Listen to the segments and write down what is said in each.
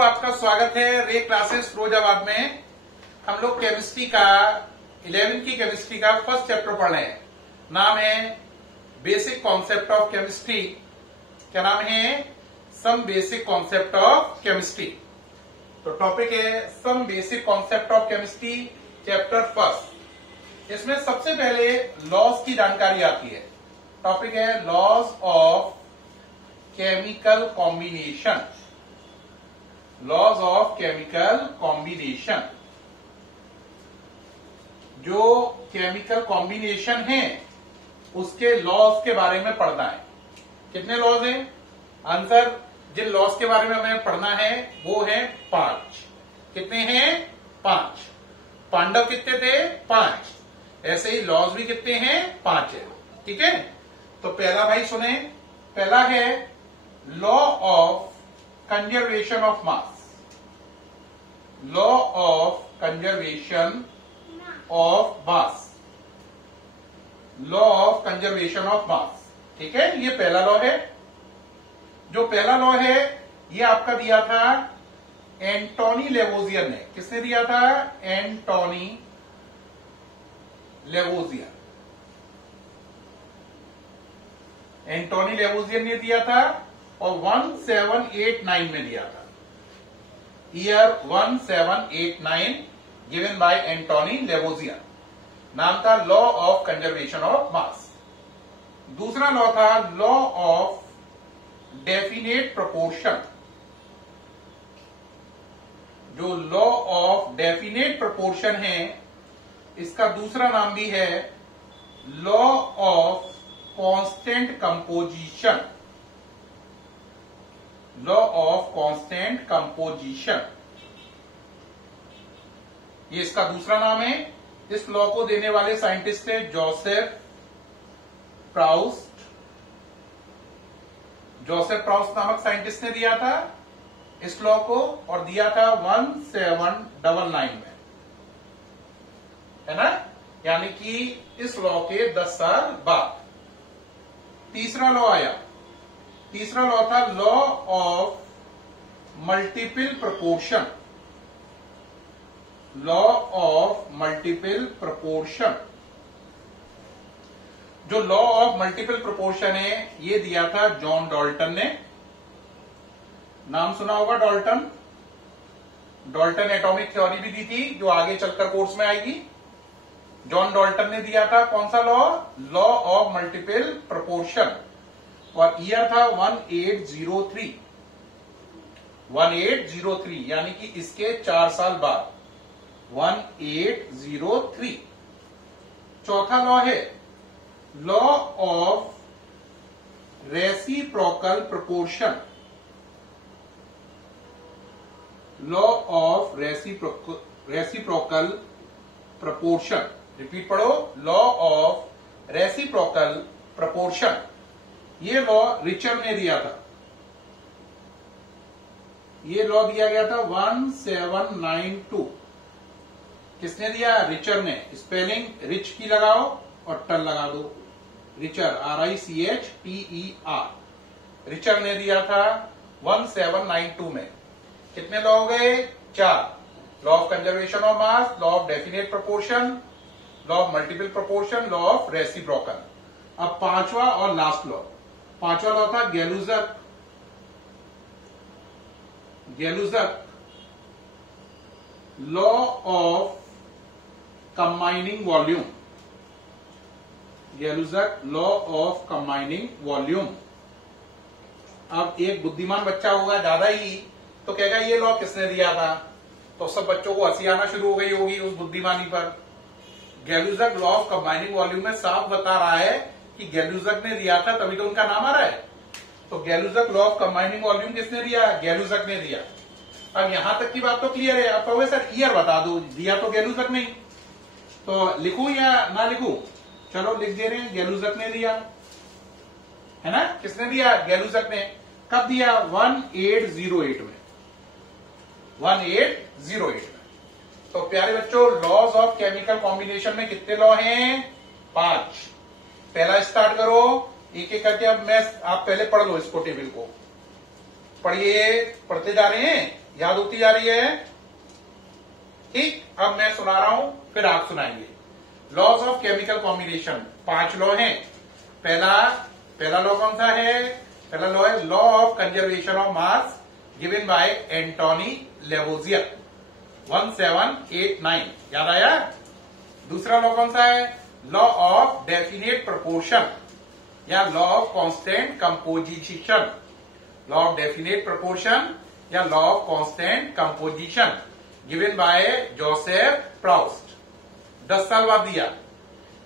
आपका स्वागत है रे क्लासेस फिरोजाबाद में। हम लोग केमिस्ट्री का 11वीं की केमिस्ट्री का फर्स्ट चैप्टर पढ़ रहे हैं। नाम है बेसिक कॉन्सेप्ट ऑफ केमिस्ट्री। क्या नाम है? Some basic concept of chemistry. तो टॉपिक है some basic concept of chemistry, chapter first. इसमें सबसे पहले लॉज की जानकारी आती है। टॉपिक है laws of chemical combination. Laws of chemical combination. जो केमिकल कॉम्बिनेशन है उसके लॉज के बारे में पढ़ना है। कितने लॉज हैं? आंसर जिन लॉज के बारे में हमें पढ़ना है वो है 5। कितने हैं? 5। पांडव कितने थे? 5। ऐसे ही लॉज भी कितने हैं? 5 है। ठीक है, तो पहला भाई सुने। पहला है law of conservation of mass. Law of conservation of mass. Law of conservation of मास। ठीक है, ये पहला लॉ है। जो पहला लॉ है ये आपका दिया था एंटोनी लेवोजियर ने। किसने दिया था? एंटोनी लेवोजियर। एंटोनी लेवोजियर ने दिया था और 1789 में दिया था। Year 1789 given by Antoine Lavoisier. नाम था law of conservation of mass. दूसरा लॉ था लॉ ऑफ डेफिनेट प्रोपोर्शन। जो लॉ ऑफ डेफिनेट प्रोपोर्शन है इसका दूसरा नाम भी है law of constant composition. Law of constant composition, ये इसका दूसरा नाम है। इस लॉ को देने वाले साइंटिस्ट थे जोसेफ प्राउस्ट। जोसेफ प्राउस्ट नामक साइंटिस्ट ने दिया था इस लॉ को और दिया था 1799 में, है ना? यानी कि इस लॉ के 10 साल बाद तीसरा लॉ आया। तीसरा लॉ था law of multiple proportion. Law of multiple proportion. जो लॉ ऑफ मल्टीपल प्रोपोर्शन है ये दिया था जॉन डाल्टन ने। नाम सुना होगा डाल्टन। डाल्टन एटॉमिक थ्योरी भी दी थी जो आगे चलकर कोर्स में आएगी। जॉन डाल्टन ने दिया था कौन सा law? Law of multiple proportion. और ईयर था 1803। 1803 यानी कि इसके 4 साल बाद 1803। चौथा लॉ है law of reciprocal proportion. Law of reciprocal proportion. Repeat पढ़ो, लॉ ऑफ रेसिप्रोकल प्रोपोर्शन। ये लॉ रिचर ने दिया था। ये लॉ दिया गया था 1792। किसने दिया? रिचर ने। स्पेलिंग रिच की लगाओ और टल लगा दो। Richer, RICHTER। रिचर ने दिया था 1792 में। कितने लॉ हो गए? 4। Law of conservation of mass, law of definite proportion, law of multiple proportion, law of reciprocal. अब पांचवा और लास्ट लॉ। पांचवा लॉ था Gay Lussac. Gay Lussac law of combining volume. Gay Lussac law of combining volume. अब एक बुद्धिमान बच्चा होगा ज्यादा ही तो कहेगा ये लॉ किसने दिया था? तो सब बच्चों को हंसी आना शुरू हो गई होगी उस बुद्धिमानी पर। गैलुजक लॉ ऑफ कंबाइनिंग वॉल्यूम में साफ बता रहा है कि गैलुजक ने दिया था, तभी तो उनका नाम आ रहा है। तो गैलुजक लॉ ऑफ कंबाइनिंग वॉल्यूम किसने दिया? गैलुजक ने दिया। अब यहां तक की बात तो क्लियर है। अब कहोगे सर ईयर बता दो, दिया तो गैलुजक नहीं, तो लिखूं या ना लिखूं? चलो लिख दे रहे हैं, गैलुजक ने दिया, है ना? किसने दिया? गैलुजक ने। कब दिया? 1808 में। 1808 में। तो प्यारे बच्चों, लॉज ऑफ केमिकल कॉम्बिनेशन में कितने लॉ हैं? 5। पहला स्टार्ट करो एक एक करके। अब मैं आप पहले पढ़ लो इसको, टेबल को। पढ़िए, पढ़ते जा रहे हैं, याद होती जा रही है। ठीक, अब मैं सुना रहा हूं, फिर आप सुनाएंगे। Laws of chemical combination, 5 law हैं। पहला लॉ कौन सा है? पहला लॉ है law of conservation of mass given by Antoine Lavoisier 1789, याद आया। दूसरा लॉ कौन सा है? लॉ ऑफ डेफिनेट प्रोपोर्शन या law of constant composition. Law of definite proportion या law of constant composition given by Joseph Proust, 10 साल बाद दिया,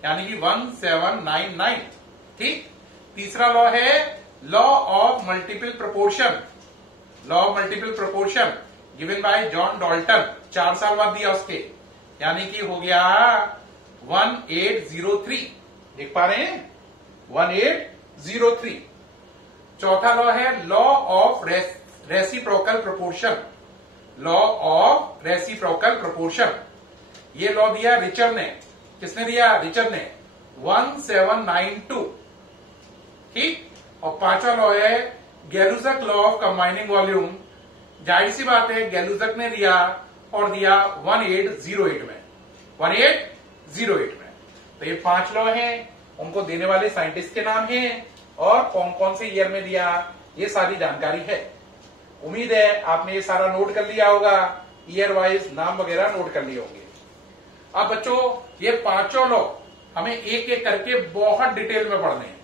यानी कि 1799। ठीक। तीसरा लॉ है law of multiple proportion, law of multiple proportion given by John Dalton, 4 साल बाद दिया उसके, यानी कि हो गया 1803। देख पा रहे हैं, 1803। चौथा लॉ है law of reciprocal proportion, law of reciprocal proportion. ये लॉ दिया रिचर ने। किसने दिया? रिचर ने, 1792। ठीक। और पांचवा लॉ है गैलुजक लॉ ऑफ कंबाइनिंग वॉल्यूम। जाहिर सी बात है, गैलुजक ने दिया और दिया 1808 में, 1808 में। तो ये 5 लॉ हैं, उनको देने वाले साइंटिस्ट के नाम हैं और कौन कौन से ईयर में दिया, ये सारी जानकारी है। उम्मीद है आपने ये सारा नोट कर लिया होगा, ईयर वाइज नाम वगैरह नोट कर लिए होंगे। अब बच्चों, ये 5 लॉ हमें एक एक करके बहुत डिटेल में पढ़ने हैं।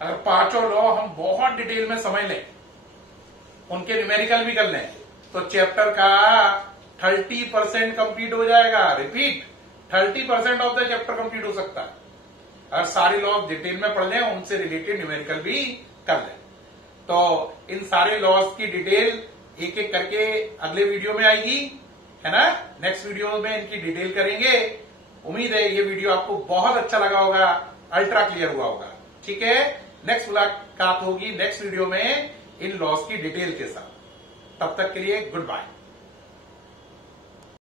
अगर 5 लॉ हम बहुत डिटेल में समझ लें, उनके न्यूमेरिकल भी कर लें, तो चैप्टर का 30% कंप्लीट हो जाएगा। Repeat, 30% of the chapter complete हो सकता है अगर सारे लॉ डिटेल में पढ़ लें, उनसे रिलेटेड न्यूमेरिकल भी कर लें। तो इन सारे लॉज की डिटेल एक एक करके अगले वीडियो में आएगी, है ना। नेक्स्ट वीडियो में इनकी डिटेल करेंगे। उम्मीद है ये वीडियो आपको बहुत अच्छा लगा होगा, अल्ट्रा क्लियर हुआ होगा। ठीक है, नेक्स्ट मुलाकात होगी नेक्स्ट वीडियो में इन लॉज की डिटेल के साथ। तब तक के लिए गुड बाय।